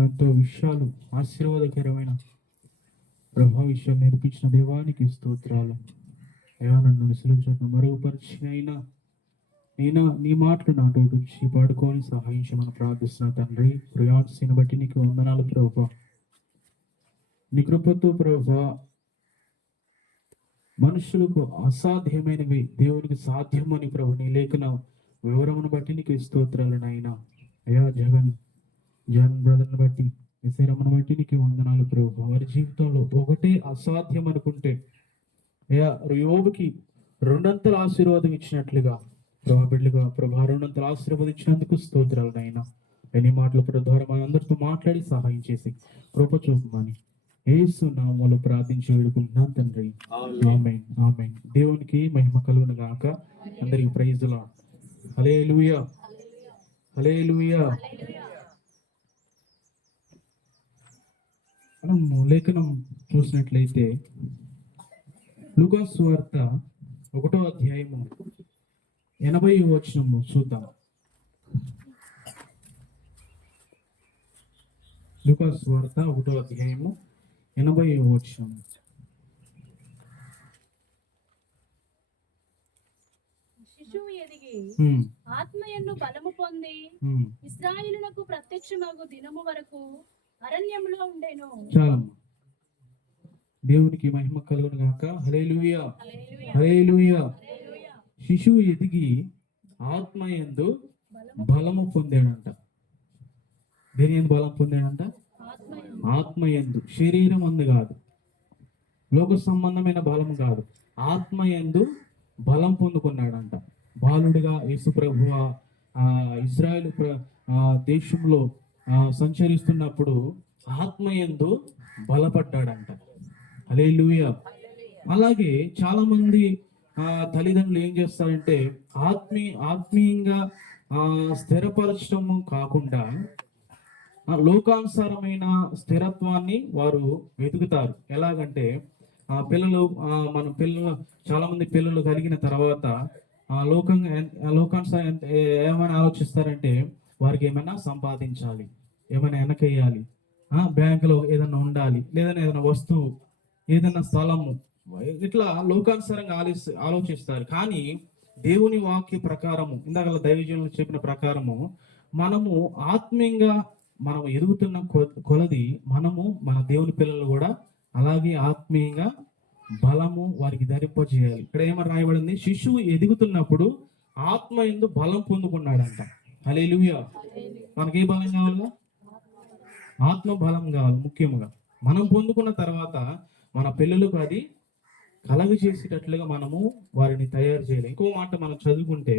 ప్రభా ఎంతో విషయాలు ఆశీర్వాదకరమైన ప్రభా విషయాలు నేర్పించిన దేవానికి స్తోత్రాలు. అయ్యా నన్ను నిసలించడం మరుగుపరిచిన అయినా నేను నీ మాటలు నాతో వచ్చి పాడుకొని సహాయించమని ప్రార్థిస్తున్న తండ్రి ప్రయాసని బట్టి నీకు వందనాలు ప్రభా. నీ కృపతో ప్రభా మనుషులకు అసాధ్యమైనవి దేవునికి సాధ్యమని ప్రభు నీ లేఖన వివరమును బట్టి నీకు స్తోత్రాలు నాయన. అయ్యా జగన్ జగన్ బ్రదర్ని బట్టి విశరమును బట్టి నీకు వందనాలు ప్రభు వారి జీవితంలో ఒకటే అసాధ్యం అనుకుంటే యోగుకి రెండంతల ఆశీర్వాదం ఇచ్చినట్లుగా ప్రభా బిడ్డలుగా ప్రభా రెండంతల ఆశీర్వదించినందుకు స్తోత్రాలు నాయన. ఎన్ని మాటలు ప్రభు ద్వారా మన అందరితో మాట్లాడి సహాయం చేసి కృప చూపమని ఏసు నామూలు ప్రార్థించి వేడుకుంటున్నాను తండ్రి. ఆమెన్. ఆమెన్. దేవునికి మహిమ కలుగును గాక. అందరికి ప్రైజులా హల్లెలూయా. హల్లెలూయా. మనం లేఖనం చూసినట్లయితే లూకాస్ వార్త ఒకటో అధ్యాయము ఎనభై వచనము చూద్దాం. లూకాస్ వార్త ఒకటో అధ్యాయము ఎనభై వచనము. శిశువు ఎదిగి హ్మ్, ఆత్మయందు బలము పొంది. ఇస్రాయిలునకు ప్రత్యక్షమగు దినము వరకు అరణ్యములో ఉండెను. చాలమ్మ దేవునికి మహిమ కలుగును గాక. హల్లెలూయా. హల్లెలూయా. శిశువు ఎదిగి ఆత్మయందు బలము బలము పొందాడంట. దేని ఎందు బలం పొందాడంట? ఆత్మయందు ఆత్మయందు శరీరం అందు కాదు. లోక సంబంధమైన బలం కాదు. ఆత్మయందు బలం పొందుకున్నాడంట. బాలుడిగా యేసు ప్రభు ఇజ్రాయెల్ ప్ర- ఆ, దేశంలో సంచరిస్తున్నప్పుడు ఆత్మయందు బలపడ్డాడంట. అలే అలాగే చాలా మంది ఆ, తల్లిదండ్రులు ఏం చేస్తారంటే ఆత్మీ ఆత్మీయంగా ఆ, స్థిరపరచడము కాకుండా లోకానుసారమైన స్థిరత్వాన్ని వారు వెతుకుతారు. ఎలాగంటే ఆ పిల్లలు ఆ, మన పిల్లలు చాలా మంది పిల్లలు కలిగిన తర్వాత ఆ లోకంగా లోకానుసారం ఏమైనా ఆలోచిస్తారంటే వారికి ఏమైనా సంపాదించాలి. ఏమైనా వెనకేయాలి? ఆ బ్యాంకులో ఏదైనా ఉండాలి లేదన్నా ఏదైనా వస్తువు ఏదైనా స్థలము. ఇట్లా లోకానుసారంగా ఆలోచి ఆలోచిస్తారు. కానీ దేవుని వాక్య ప్రకారము ఇందాక దైవజనులు చెప్పిన ప్రకారము మనము ఆత్మీయంగా మనం ఎదుగుతున్న కొ- కొలది మనము మన దేవుని పిల్లలు కూడా అలాగే ఆత్మీయంగా బలము వారికి ధరింపజేయాలి ఇక్కడ ఏమని రాయబడింది? శిశువు ఎదుగుతున్నప్పుడు ఆత్మ ఎందు బలం పొందుకున్నాడంట. హల్లెలూయా. మనకి ఏ బలం కావాలా? ఆత్మ బలం కావాలి ముఖ్యంగా మనం పొందుకున్న తర్వాత మన పిల్లలకు అది కలగ చేసేటట్లుగా మనము వారిని తయారు చేయాలి. ఇంకో మాట మనం చదువుకుంటే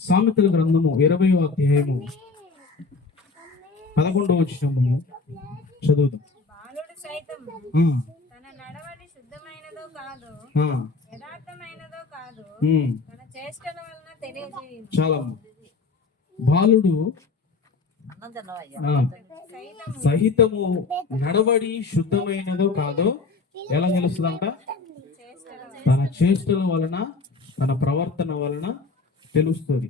సామెతల గ్రంథము ఇరవై అధ్యాయము పదకొండవ వచ్చినము చదువుదాం బాలుడు సైతం ఆ, తన నడవడి శుద్ధమైనదో కాదు. యథార్థమైనదో కాదు. తన చేష్టల వలన తెలియజేయను. చాలా బాలుడు సహితము నడవడి శుద్ధమైనదో కాదో ఎలా తెలుస్తుందంట? తన చేష్టల వలన తన ప్రవర్తన వలన తెలుస్తుంది.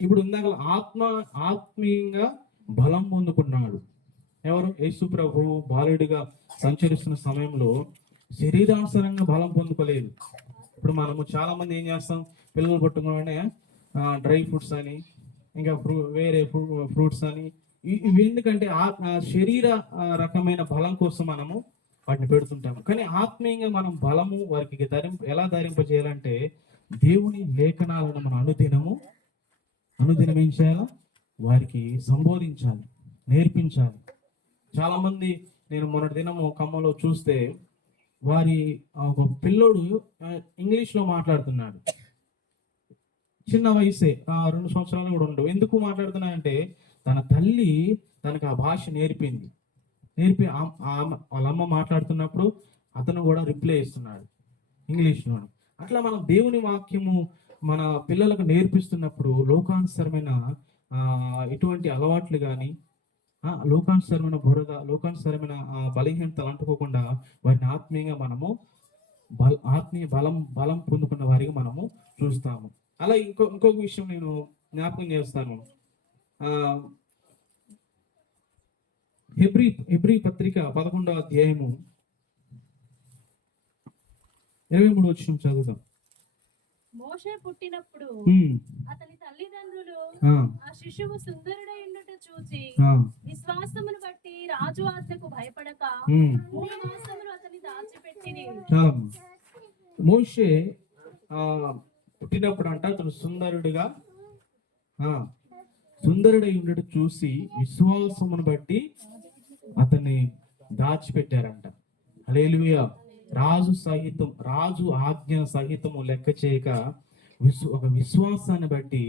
ఇప్పుడు ఇందాక ఆత్మ ఆత్మీయంగా బలం పొందుకున్నాడు. ఎవరు? యేసు ప్రభు బాలుడిగా సంచరిస్తున్న సమయంలో శరీరానుసరంగా బలం పొందుకోలేదు. ఇప్పుడు మనము చాలా మంది ఏం చేస్తాం? పిల్లలు పట్టుకోగానే డ్రై ఫ్రూట్స్ అని ఇంకా ఫ్రూ వేరే ఫ్రూట్స్ అని ఇవి ఎందుకంటే ఆ- శరీర రకమైన బలం కోసం మనము వాటిని పెడుతుంటాము. కానీ ఆత్మీయంగా మనం బలము వారికి ధరింప ఎలా ధరింపజేయాలంటే దేవుని లేఖనాలను మనం అనుదినము అనుదినం ఏం చేయాలా? వారికి సంబోధించాలి నేర్పించాలి. చాలామంది నేను మొన్నటి దినము కమ్మలో చూస్తే వారి ఒక పిల్లోడు ఇంగ్లీష్లో మాట్లాడుతున్నాడు. చిన్న వయసే రెండు సంవత్సరాలు కూడా ఉండవు. ఎందుకు మాట్లాడుతున్నాడంటే తన తల్లి తనకు ఆ భాష నేర్పింది. నేర్పి వాళ్ళ అమ్మ మాట్లాడుతున్నప్పుడు అతను కూడా రిప్లై ఇస్తున్నాడు ఇంగ్లీష్లో అట్లా మనం దేవుని వాక్యము మన పిల్లలకు నేర్పిస్తున్నప్పుడు లోకానుసరమైన ఇటువంటి అలవాట్లు కానీ లోకానుసరమైన బురద లోకానుసరమైన బలహీనతలు అంటుకోకుండా వారిని ఆత్మీయంగా మనము బల ఆత్మీయ బలం బలం పొందుకున్న వారిగా మనము చూస్తాము. అలా ఇంకో ఇంకొక విషయం నేను జ్ఞాపకం చేస్తాను. ఆ హెబ్రి హెబ్రి పత్రిక పదకొండవ అధ్యాయము ఇరవై మూడు వచ్చిన చదువుదాం. మోషే పుట్టినప్పుడు అతని తల్లిదండ్రులు ఆ, ఆ శిశువు సుందరుడై ఉండుట చూచి మోషే పుట్టినప్పుడు అంట అతను సుందరుడిగా సుందరుడై ఉండటం చూసి విశ్వాసమును బట్టి అతన్ని దాచిపెట్టారంట. అలేలుయ రాజు సహితం రాజు ఆజ్ఞ సహితము లెక్క చేయక విశ్వ ఒక విశ్వాసాన్ని బట్టి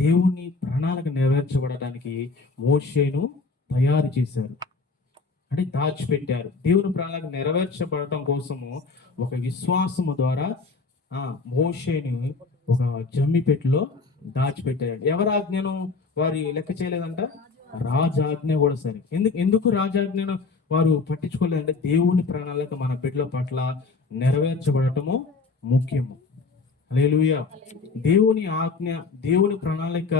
దేవుని ప్రణాళిక నెరవేర్చబడటానికి మోషేను తయారు చేశారు. అంటే దాచిపెట్టారు. దేవుని ప్రణాళిక నెరవేర్చబడటం కోసము ఒక విశ్వాసము ద్వారా ఆ మోషేని ఒక జమ్మిపెట్టులో దాచిపెట్టారు ఎవరి ఆజ్ఞను వారి లెక్క చేయలేదంట? రాజాజ్ఞ కూడా సరే. ఎందుకు ఎందుకు రాజాజ్ఞను వారు పట్టించుకోలేదంటే దేవుని ప్రణాళిక మన బిడ్డల పట్ల నెరవేర్చబడటము ముఖ్యము. లేలుయ దేవుని ఆజ్ఞ దేవుని ప్రణాళిక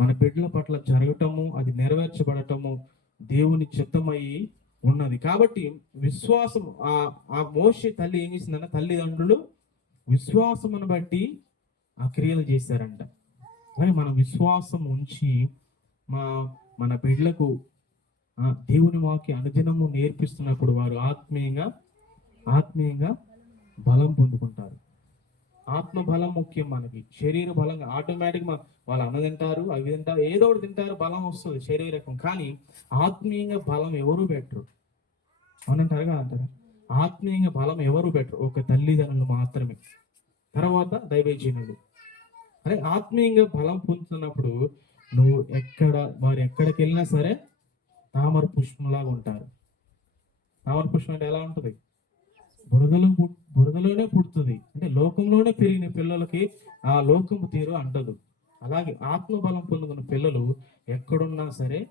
మన బిడ్డల పట్ల జరగటము అది నెరవేర్చబడటము దేవుని చిత్తమయ్యి ఉన్నది. కాబట్టి విశ్వాసం ఆ ఆ మోషే తల్లి ఏం చేసిందన్న తల్లిదండ్రులు విశ్వాసమును బట్టి ఆ క్రియలు చేశారంట. కానీ మన విశ్వాసం ఉంచి మా మన బిడ్డలకు దేవుని వాకి అనుదినము నేర్పిస్తున్నప్పుడు వారు ఆత్మీయంగా ఆత్మీయంగా బలం పొందుకుంటారు. ఆత్మబలం ముఖ్యం మనకి. శరీర బలంగా ఆటోమేటిక్ వాళ్ళు అన్న తింటారు అవి తింటారు ఏదో ఒకటి తింటారు బలం వస్తుంది శరీరకం. కానీ ఆత్మీయంగా బలం ఎవరు పెట్టరు? అవునంటారు కదా అంటారు ఆత్మీయంగా బలం ఎవరు పెట్టరు? ఒక తల్లిదండ్రులు మాత్రమే. తర్వాత దైవజనులు. అరే ఆత్మీయంగా బలం పొందుతున్నప్పుడు నువ్వు ఎక్కడ వారు ఎక్కడికి వెళ్ళినా సరే తామర పుష్పంలాగా ఉంటారు. తామర పుష్పం అంటే ఎలా ఉంటుంది? బురదలో బురదలోనే పుడుతుంది. అంటే లోకంలోనే పెరిగిన పిల్లలకి ఆ లోకము తీరు అంటదు. అలాగే ఆత్మబలం పొందుకున్న పిల్లలు ఎక్కడున్నా సరే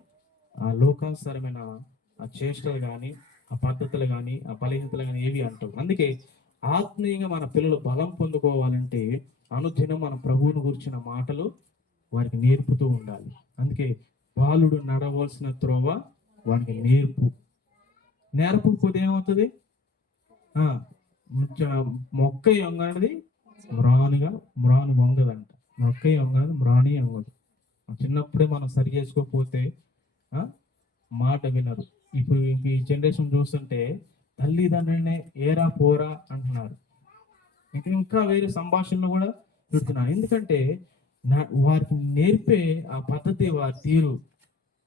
ఆ లోకానుసరమైన ఆ చేష్టలు కానీ ఆ పద్ధతులు కానీ ఆ బలహీనతలు కానీ ఏవి అంటావు. అందుకే ఆత్మీయంగా మన పిల్లలు బలం పొందుకోవాలంటే అనుదినం మన ప్రభువును గురించిన మాటలు వారికి నేర్పుతూ ఉండాలి. అందుకే బాలుడు నడవలసిన త్రోవ వాడికి నేర్పు. నేర్పకపోతే ఏమవుతుంది మొక్క వంగనది మ్రానుగా మ్రాను వంగదంట. మొక్క వంగనది మ్రాని వంగదు చిన్నప్పుడే మనం సరి చేసుకోకపోతే మాట వినరు. ఇప్పుడు ఇంక ఈ జనరేషన్ చూస్తుంటే తల్లిదండ్రులనే ఏరా పోరా అంటున్నారు. ఇంకా ఇంకా వేరే సంభాషణలు కూడా చూస్తున్నారు. ఎందుకంటే నా- వారికి నేర్పే ఆ పద్ధతి వారి తీరు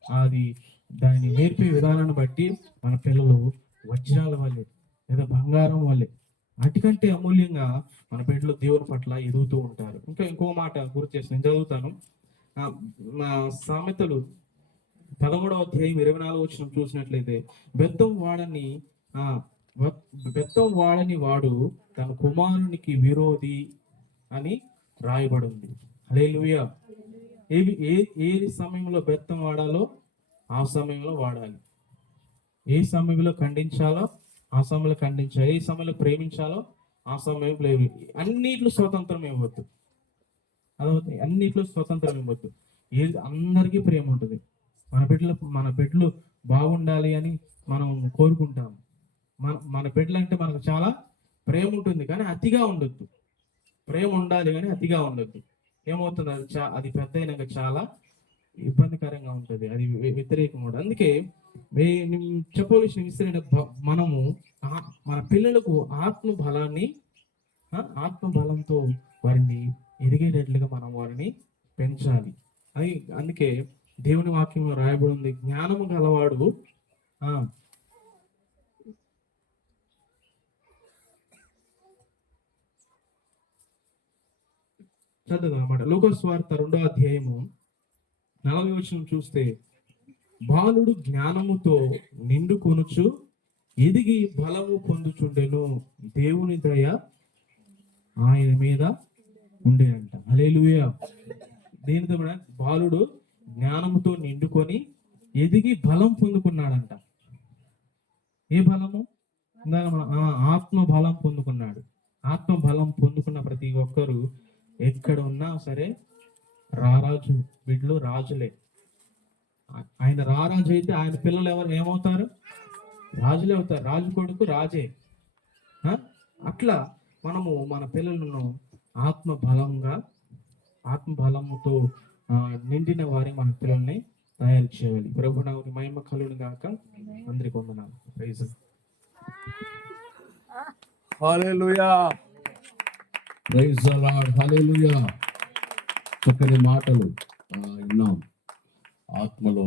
అది దాన్ని నేర్పే విధానాన్ని బట్టి మన పిల్లలు వజ్రాల వల్లే లేదా బంగారం వల్లే. వాటికంటే అమూల్యంగా మన బిడ్డలు దేవుని పట్ల ఎదుగుతూ ఉంటారు. ఇంకా ఇంకో మాట గుర్తు చేసి నేను చదువుతాను. మా సామెతలు పదమూడవ అధ్యాయం ఇరవై నాలుగు వచ్చిన చూసినట్లయితే బెత్తం వాడని బెత్తం వాడని వాడు తన కుమారునికి విరోధి అని రాయబడింది. ఉంది హల్లెలూయా. ఏవి ఏ ఏ సమయంలో బెత్తం వాడాలో ఆ సమయంలో వాడాలి. ఏ సమయంలో ఖండించాలో ఆ సమయంలో ఖండించాలి ఏ సమయంలో ప్రేమించాలో ఆ సమయం ప్రేమి అన్నిట్లో స్వతంత్రం ఇవ్వద్దు. అదవుతుంది అన్నిట్లో స్వతంత్రం ఇవ్వద్దు. ఏ అందరికీ ప్రేమ ఉంటుంది. మన బిడ్డలు మన బిడ్డలు బాగుండాలి అని మనం కోరుకుంటాం. మన మన బిడ్డలు అంటే మనకు చాలా ప్రేమ ఉంటుంది కానీ అతిగా ఉండొద్దు. ప్రేమ ఉండాలి కానీ అతిగా ఉండొద్దు. ఏమవుతుంది? అది చా అది పెద్ద అయినాక చాలా ఇబ్బందికరంగా ఉంటుంది. అది వ్యతిరేకం వ్యతిరేకంగా అందుకే చెప్పవలసిన విషయం మనము ఆ- మన పిల్లలకు ఆత్మ బలాన్ని ఆత్మ బలంతో వారిని ఎదిగేటట్లుగా మనం వారిని పెంచాలి. అది అందుకే దేవుని వాక్యంలో రాయబడి ఉంది జ్ఞానము గలవాడు చదువు అన్నమాట. లోకస్వార్త రెండో అధ్యాయము నలభై వచ్చిన చూస్తే బాలుడు జ్ఞానముతో నిండుకొనుచు ఎదిగి బలము పొందుచుండెను. దేవుని దయ ఆయన మీద ఉండే అంట అలేలుయ దేనితో బాలుడు జ్ఞానముతో నిండుకొని ఎదిగి బలం పొందుకున్నాడంట. ఏ బలము? ఆ, ఆత్మ బలం పొందుకున్నాడు. ఆత్మ బలం పొందుకున్న ప్రతి ఒక్కరు ఎక్కడ ఉన్నా సరే రారాజు వీళ్ళు రాజులే. ఆయన రారాజు అయితే ఆయన పిల్లలు ఎవరు? ఏమవుతారు? రాజులే అవుతారు. రాజు కొడుకు రాజే? అట్లా మనము మన పిల్లలను ఆత్మ బలంగా ఆత్మ బలముతో నిండిన వారి మన పిల్లల్ని తయారు చేయాలి. ప్రభు నాకు మహిమ కలుగును గాక. అందరికి వందనాలు. Praise hallelujah praise the lord hallelujah చక్కని మాటలు ఆ, విన్నాం. ఆత్మలో